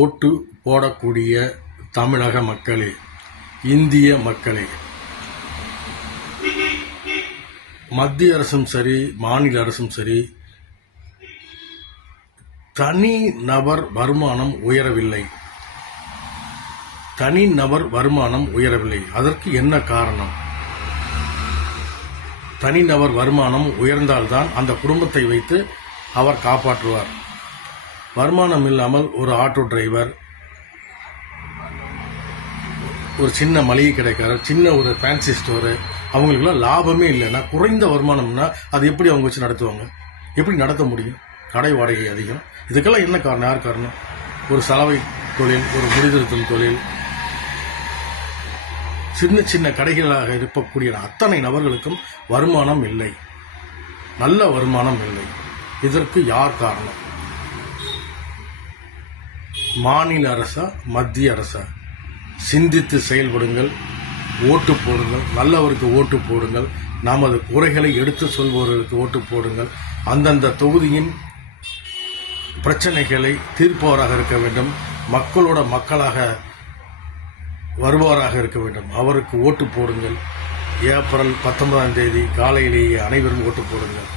ஓட்டு போடக்கூடிய தமிழக மக்களே, இந்திய மக்களே, மத்திய அரசும் சரி மாநில அரசும் சரி தனி நபர் வருமானம் உயரவில்லை. அதற்கு என்ன காரணம்? தனிநபர் வருமானம் உயர்ந்தால்தான் அந்த குடும்பத்தை வைத்து அவர் காப்பாற்றுவார். வருமானம் இல்லாமல் ஒரு ஆட்டோ டிரைவர், ஒரு சின்ன மளிகை கடைக்காரர், சின்ன ஒரு ஃபேன்சி ஸ்டோரு, அவங்களுக்குலாம் லாபமே இல்லைன்னா, குறைந்த வருமானம்னா அது எப்படி அவங்க வச்சு நடத்துவாங்க? எப்படி நடத்த முடியும்? கடை வாடகை அதிகம். இதுக்கெல்லாம் என்ன காரணம்? யார் காரணம்? ஒரு சலவை தொழில், ஒரு முடிதிருத்தும் தொழில், சின்ன சின்ன கடைகளாக இருக்கக்கூடிய அத்தனை நபர்களுக்கும் வருமானம் இல்லை, நல்ல வருமானம் இல்லை. இதற்கு யார் காரணம்? மாநில அரசா, மத்திய அரசா? சிந்தித்து செயல்படுங்கள், ஓட்டு போடுங்கள், நல்லவருக்கு ஓட்டு போடுங்கள், நமது குறைகளை எடுத்து சொல்பவர்களுக்கு ஓட்டு போடுங்கள். அந்தந்த தொகுதியின் பிரச்சனைகளை தீர்ப்பவராக இருக்க வேண்டும், மக்களோட மக்களாக வருபவராக இருக்க வேண்டும். அவருக்கு ஓட்டு போடுங்கள். ஏப்ரல் 19 காலையிலேயே அனைவரும் ஓட்டு போடுங்கள்.